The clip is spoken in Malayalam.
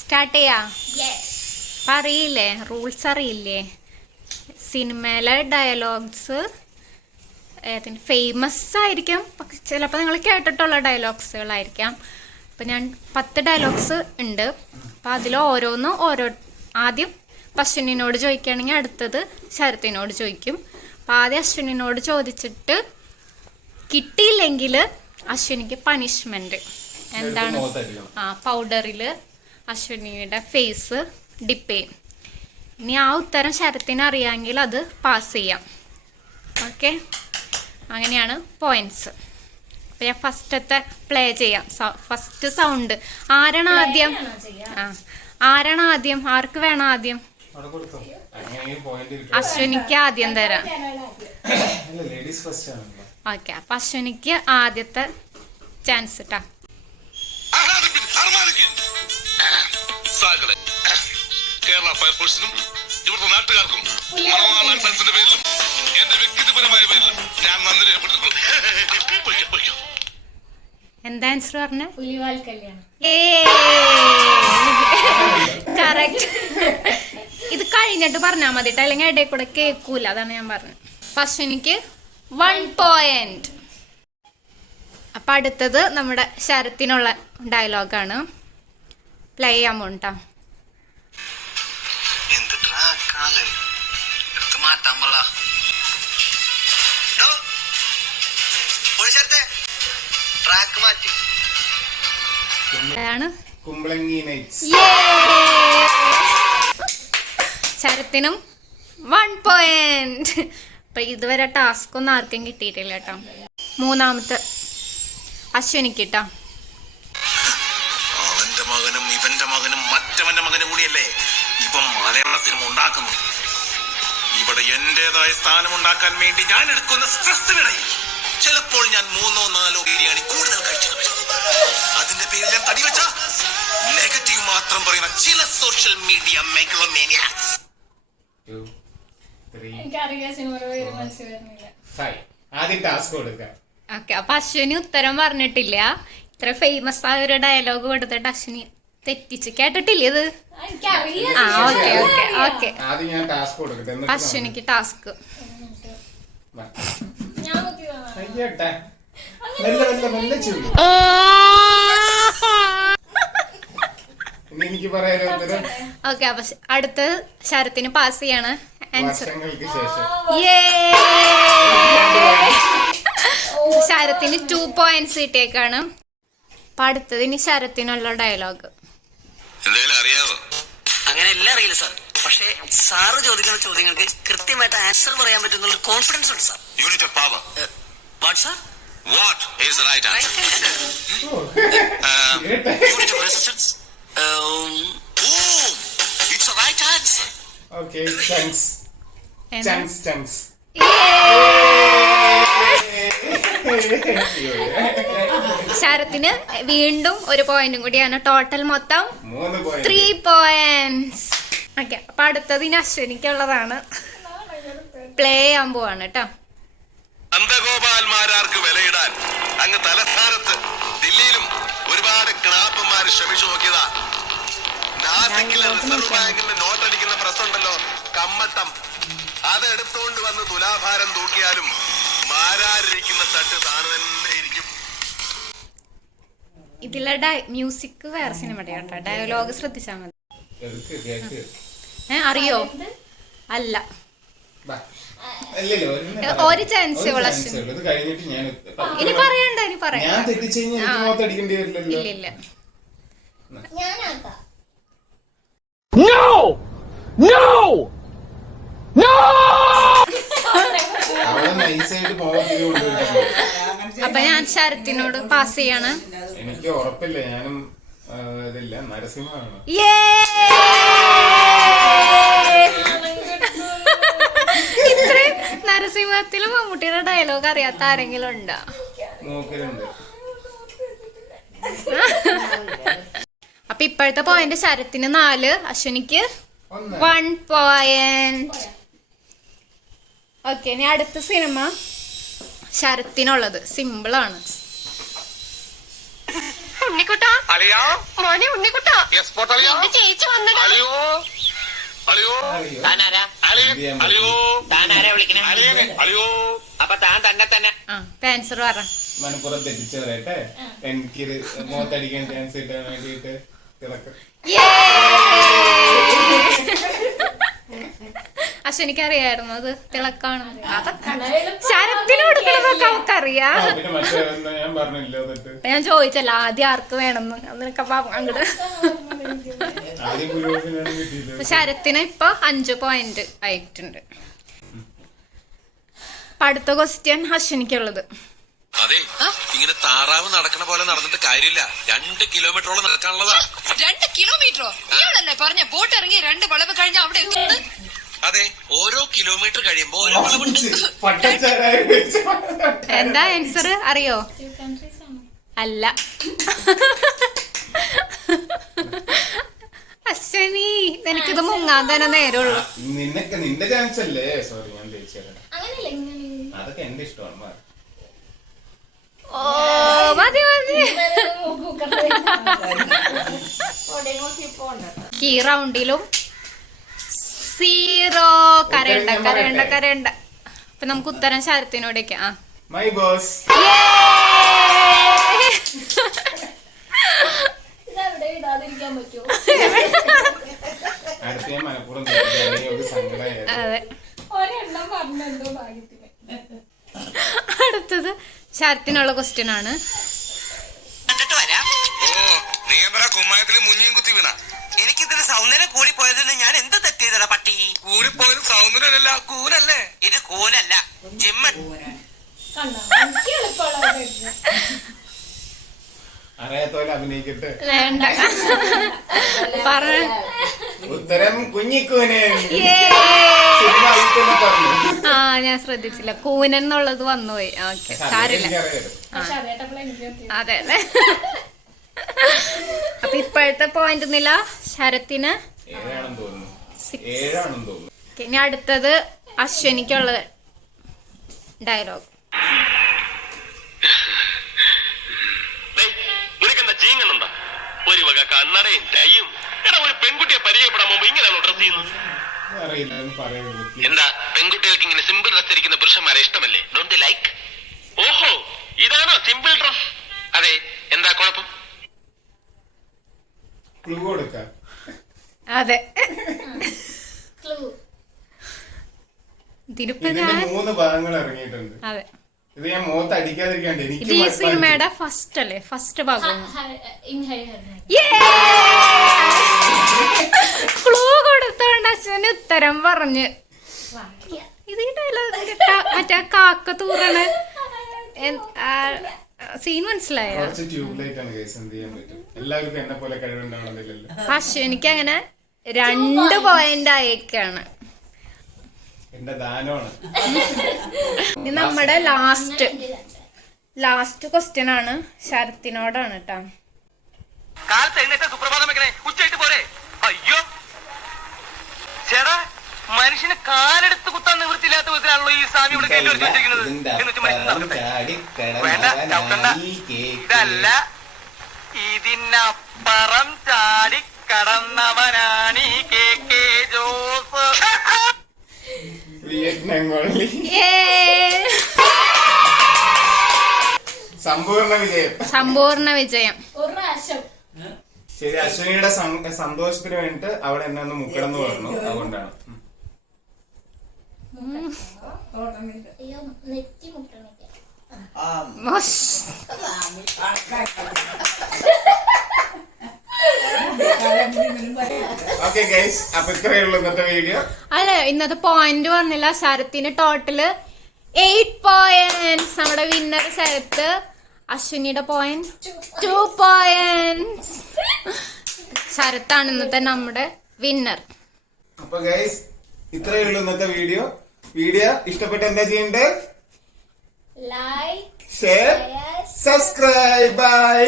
സ്റ്റാർട്ട് ചെയ്യാം. അറിയില്ലേ, റൂൾസ് അറിയില്ലേ? സിനിമയിലെ ഡയലോഗ്സ് ഫേമസ് ആയിരിക്കാം, പക്ഷെ ചിലപ്പോൾ നിങ്ങൾ കേട്ടിട്ടുള്ള ഡയലോഗ്സുകളായിരിക്കാം. അപ്പം ഞാൻ 10 ഡയലോഗ്സ് ഉണ്ട്. അപ്പം അതിൽ ഓരോന്നും ആദ്യം അശ്വിനോട് ചോദിക്കുകയാണെങ്കിൽ അടുത്തത് ശരത്തിനോട് ചോദിക്കും. അപ്പം ആദ്യം അശ്വിനോട് ചോദിച്ചിട്ട് കിട്ടിയില്ലെങ്കിൽ അശ്വിനിക്ക് പണിഷ്മെന്റ് എന്താണ്? പൗഡറിൽ അശ്വിനിയുടെ ഫേസ് ഡിപ്പ് ചെയ്യും. ഇനി ആ ഉത്തരം ശരത്തിന് അറിയാമെങ്കിൽ അത് പാസ് ചെയ്യാം. ഓക്കെ, അങ്ങനെയാണ് പോയിന്റ്സ്. അപ്പം ഞാൻ ഫസ്റ്റത്തെ പ്ലേ ചെയ്യാം. ഫസ്റ്റ് സൗണ്ട് ആരാണ് ആദ്യം? ആർക്ക് വേണം ആദ്യം? അശ്വിനിക്ക് ആദ്യം തരാം. ഓക്കെ, അപ്പൊ അശ്വിനിക്ക് ആദ്യത്തെ ചാൻസ് ഇട്ടാ. കേരള ഫയർഫോഴ്സിനും ഇവിടുത്തെ നാട്ടുകാർക്കും മണവാളന്റെ പേരിലും എന്റെ വ്യക്തിപരമായ പേരിലും ഞാൻ നന്ദി രേഖപ്പെടുത്തുന്നു. എന്താ ആൻസർ പറഞ്ഞ? പുലിവാൽ കല്യാണം. കറക്റ്റ്. ഇത് കഴിഞ്ഞിട്ട് പറഞ്ഞാൽ മതി, അല്ലെങ്കിൽ ഇടയിൽ കൂടെ കേൾക്കൂല, അതാണ് ഞാൻ പറഞ്ഞത്. അശ്വിനിക്ക് 1 പോയിന്റ്. അപ്പൊ അടുത്തത് നമ്മുടെ ശരത്തിനുള്ള ഡയലോഗാണ്. പ്ലേ ചെയ്യാൻ പോണ്ടാ. ശരത്തിനും 1 പോയിന്റ്. അപ്പൊ ഇതുവരെ ടാസ്ക് ഒന്നും ആർക്കും കിട്ടിയിട്ടില്ല കേട്ടോ. മൂന്നാമത്തെ അശ്വിനിക്ക് കേട്ടോ. അവന്റെ മകനും ഇവന്റെ മകനും മറ്റവന്റെ മകനും കൂടിയല്ലേ ഇപ്പം മലയാള സിനിമ ഉണ്ടാക്കുന്നു. ഇവിടെ എന്റേതായ സ്ഥാനം ഉണ്ടാക്കാൻ വേണ്ടി ഞാൻ എടുക്കുന്ന സ്ട്രെസ്സിനിടയിൽ ചിലപ്പോൾ ഞാൻ 3-4 ബിരിയാണി കൂടുതൽ കഴിച്ചു വരും. അതിന്റെ പേരിൽ ഞാൻ തടിവെച്ച നെഗറ്റീവ് മാത്രം പറയുന്ന ചില സോഷ്യൽ മീഡിയ മെഗലോമാനിയാക്സ്. ഓക്കെ, അപ്പൊ അശ്വിനി ഉത്തരം പറഞ്ഞിട്ടില്ല. ഇത്ര ഫേമസ് ആയ ഒരു ഡയലോഗ് കൊടുത്തിട്ട് അശ്വിനി തെറ്റിച്ച് കേട്ടിട്ടില്ല ഇത്. അശ്വിനിക്ക് ടാസ്ക്. ഓക്കെ, അപ്പൊ അടുത്ത് ശരത്തിന് പാസ് ചെയ്യാണ് ആൻസർ. ശരത്തിന് 2 പോയിന്റ്സ് കിട്ടിയേക്കാണ്. അപ്പൊ അടുത്തത് ഇനി ശരത്തിനുള്ള ഡയലോഗ്. അറിയാവോ? അങ്ങനെ എല്ലാം അറിയില്ല സാർ, പക്ഷേ സാറ് ചോദിക്കുന്ന ചോദ്യങ്ങൾക്ക് കൃത്യമായിട്ട് ആൻസർ പറയാൻ പറ്റുന്ന കോൺഫിഡൻസ് ഉണ്ട് sir. Unit of power. What sir? What is the right answer? Unit of resistance. It's the right answer. Okay, chance. ശരത്തിന് വീണ്ടും 1 പോയിന്റും കൂടിയാണ്. ടോട്ടൽ മൊത്തം 3 പോയിന്റ്സ്. ഓക്കെ, അപ്പൊ അടുത്തത് ഇനി അശ്വിനിക്കുള്ളതാണ്. പ്ലേ ചെയ്യാൻ പോവാണ് കേട്ടോ. നന്ദഗോപാൽമാരാർക്ക് വിലയിടാൻ അങ്ങ് തലസ്ഥാനത്ത് ദില്ലിയിലും ഒരുപാട് ക്ലാപ്പന്മാര് ശ്രമിച്ചു നോക്കിയതാ. നാസിക്കിലെ റിസർവ് ബാങ്കിന്റെ നോട്ടടിക്കുന്ന പ്രസ് ഉണ്ടല്ലോ, കമ്മട്ടം, അതെടുത്തോണ്ട് വന്ന് തുലാഭാരം തൂക്കിയാലും മാരാരിരിക്കുന്ന തട്ട് താണു തന്നെ ഇരിക്കും. ഇതിലെ മ്യൂസിക് വേറെ സിനിമയുടെ കേട്ടോ. ഡയലോഗ് ശ്രദ്ധിച്ചാൽ മതി. അറിയോ? അല്ല, ഒരു ചാൻസ്. ഇനി പറയണ്ട, ഇനി പറയാം. ഇല്ല. അപ്പൊ ഞാൻ ശരത്തിനോട് പാസ് ചെയ്യാണ്. എനിക്ക് ഉറപ്പില്ല, ഞാനും ഇതില്ല, നരസിംഹമാണ്. ഇത്രയും നരസിംഹത്തിലും മമ്മൂട്ടിയുടെ ഡയലോഗ് അറിയാത്ത ആരെങ്കിലും ഉണ്ടോ? അപ്പൊ ഇപ്പോഴത്തെ പോയിന്റ് ശരത്തിന് 4, അശ്വിനിക്ക് 1 പോയിന്റ്. ഓക്കെ, ഇനി അടുത്ത സിനിമ ശരത്തിനുള്ളത് സിമ്പിളാണ്. അളിയാ മോനെ ഉണ്ണിക്കുട്ടാ എക്സ്പോർട്ട് അളിയാ എന്റെ ചേച്ചി വന്നടാ. അളിയോ അളിയോ താനാരാ അളിയോ താനാരാ വിളിക്കണേ അളിയനെ അളിയോ അപ്പൊ താൻ തന്നെ ആൻസർ പറ. മനപ്പുറം തെറ്റിച്ച് പറയട്ടെ. എനിക്കൊരു മുഖത്തടിക്കാൻ ചാൻസ് കിട്ടാൻ വേണ്ടിട്ട് തിളക്കം. അശ്വനിക്കറിയായിരുന്നു അത് തിളക്കാണ്. ശരത്തിന് കൊടുക്കണതൊക്കെ അവക്കറിയാം. പിന്നെ മറ്റേ ഞാൻ പറഞ്ഞില്ലോ എന്നിട്ട് ഞാൻ ചോദിച്ചല്ലോ ആദ്യം ആർക്ക് വേണമെന്ന്. അന്നൊക്കെ അങ്ങോട്ട് ആദ്യം പുരോഗതിനാണ് കിട്ടിയില്ല. ശരത്തിന് ഇപ്പൊ 5 പോയിന്റ് ആയിട്ടുണ്ട്. അപ്പൊ അടുത്ത ക്വസ്റ്റ്യൻ അശ്വനിക്കുള്ളത്. അതെ ഇങ്ങനെ താറാവ് നടക്കണ പോലെ നടന്നിട്ട് കാര്യമില്ല. 2 കിലോമീറ്ററോളം നടക്കാനുള്ളതാ. 2 കിലോമീറ്ററോ? ഇയാളല്ലേ പറഞ്ഞ ബോട്ട് ഇറങ്ങി 2 വളവ് കഴിഞ്ഞ അവിടെ എത്തുന്നത്? അതെ ഓരോ കിലോമീറ്റർ കഴിയുമ്പോ ഓരോ വളവുണ്ട്. പട്ടച്ചാരായ എന്താ ആൻസർ അറിയോ? അല്ല. അശ്വനി എനിക്കിത് മുങ്ങാൻ തന്നെ നേരമുള്ളൂ. നിന്റെ ചാൻസ് അല്ലേ. സോറി ഞാൻ തേച്ചേരാ. അതൊക്കെ എന്റെ ഇഷ്ടമാണ്. മാറി. ഓ മതി മതി. ഈ റൗണ്ടിലും 0. കരയണ്ട. അപ്പൊ നമുക്ക് ഉത്തരം ശരത്തിനോടേക്ക്. My boss. അടുത്ത് ഞാൻ മനപ്പുറം സങ്കടമായിരുന്നു. അതെ. അടുത്തത് ശരത്തിനുള്ള ക്വസ്റ്റ്യൻ ആണ്. കണ്ടിട്ട് വരാം. ഓ നിയമറ കുമ്മായത്തില് മുഞ്ഞിയും കുത്തി വീണ. എനിക്കിതിന് സൗന്ദര്യം കൂടി പോയതിന് ഞാൻ എന്ത് തെറ്റിയതടാ പട്ടി? കൂടിപ്പോയത് സൗന്ദര്യമല്ല കൂനല്ലേ. ഇത് കൂനല്ല ജിമ്മൻ. അറിയാത്തോലെ അഭിനയിക്കട്ടെ. വേണ്ട. പറ. ഉത്തരം കുഞ്ഞിക്കൂനെ. ഞാൻ ശ്രദ്ധിച്ചില്ല. കൂനൻ എന്നുള്ളത് വന്നുപോയി. ഓക്കെ സാരില്ല. അതെ അതെ. അപ്പൊ ഇപ്പോഴത്തെ പോയിന്റ് നില ശരത്തിന് 7 തോന്നുന്നു. 6. 7 തോന്നുന്നു. ഇനി അടുത്തത് അശ്വനിക്കുള്ളത് ഡയലോഗ്. നിനക്കെന്താ ചീങ്ങുന്നുണ്ടോ? ഒരു വക കണ്ണടയും ടൈയും. എടാ ഒരു പെൺകുട്ടിയെ പരിചയപ്പെടാൻ മുമ്പ് ഇങ്ങനെയാണോ ഡ്രസ് ചെയ്യുന്നത്? അറിയില്ല പറയുന്നത്. എന്താ പെൺകുട്ടികൾക്ക് ഇങ്ങനെ സിമ്പിൾ ഡ്രസ് ധരിക്കുന്ന പുരുഷന്മാരെ ഇഷ്ടമല്ലേ? Don't like? ഓഹോ ഇതാണോ സിമ്പിൾ ഡ്രസ്? അതെ എന്താ കുഴപ്പം? ക്ലൂ കൊടുക്കാം. അതെ. ഇതിനിപ്പോ ഇതിന്റെ ഞാൻ 3 ഭാഗങ്ങൾ ഇറങ്ങിയിട്ടുണ്ട്. അതെ. ഇത് ഞാൻ മുഖത്ത് അടിക്കാതിരിക്കാണ്ട് ഇത് എനിക്ക് ഈ സിനിമയുടെ ഫസ്റ്റ് അല്ലേ? ഫസ്റ്റ് ഭാഗം. ക്ലൂ കൊടുത്തോണ്ട് അശ്വന് ഉത്തരം പറഞ്ഞ്. ഇത് ഈ ഡയലോഗ് മറ്റേ കാക്ക തൂറണ സീൻ മനസ്സിലായോ? കുറച്ച് ട്യൂബ്ലൈറ്റ് ആണ് കേസ്. എന്ത് ചെയ്യാൻ പറ്റും? എല്ലാവർക്കും എന്നെ പോലെ കഴിവുണ്ടാവണമെന്നില്ലല്ലോ. അശ്വനിക്ക് അങ്ങനെ 2 പോയിന്റ് ആയേക്കാണ്. എന്റെ ദാനമാണ്. ഇനി നമ്മുടെ ലാസ്റ്റ് ക്വസ്റ്റ്യൻ ആണ്. ശരത്തിനോടാണ് കേട്ടോ. കാലത്ത് എഴുന്നേറ്റ സുപ്രഭാതം വെക്കണേ ഉച്ചയിട്ട് പോരെ? അയ്യോ ചേടാ മനുഷ്യന് കാലെടുത്ത് കുത്താൻ നിവൃത്തിയില്ലാത്ത വിധത്തിലാണല്ലോ ഈ സ്വാമി ഇവിടെ കയറ്റി വെച്ചിരിക്കുന്നത്. വേണ്ട ചവിട്ടണ്ട. ഇതല്ല ഇതിനപ്പുറം ചാടി കടന്നവനാണ് ഈ KK ജോസ്. Vietnam colony. സമ്പൂർണ്ണ വിജയം. ശരി. അശ്വനിയുടെ സന്തോഷത്തിന് വേണ്ടിട്ട് അവിടെ എന്നെ ഒന്ന് മുക്കിടന്ന് പറഞ്ഞു. അതുകൊണ്ടാണ്. ഓക്കെ ഗൈസ്, അപ്പൊ ഇത്രയേ ഉള്ളൂ ഇന്നത്തെ വീഡിയോ. അല്ലെ ഇന്നത്തെ പോയിന്റ് പറഞ്ഞില്ല. ശരത്തിന് ടോട്ടല് 8 പോയിന്റ്സ്. നമ്മുടെ വിന്നർ ശരത്ത്. അശ്വിനിയുടെ പോയിന്റ് 2 പോയിന്റ്സ്. ശരത്താണ് ഇന്നത്തെ നമ്മുടെ വിന്നർ. അപ്പൊ ഗൈസ് ഇത്രയേ ഉള്ളൂ ഇന്നത്തെ വീഡിയോ. ഇഷ്ടപ്പെട്ട എന്താ ചെയ്യണ്ടേ? Like, share, subscribe. ബൈ.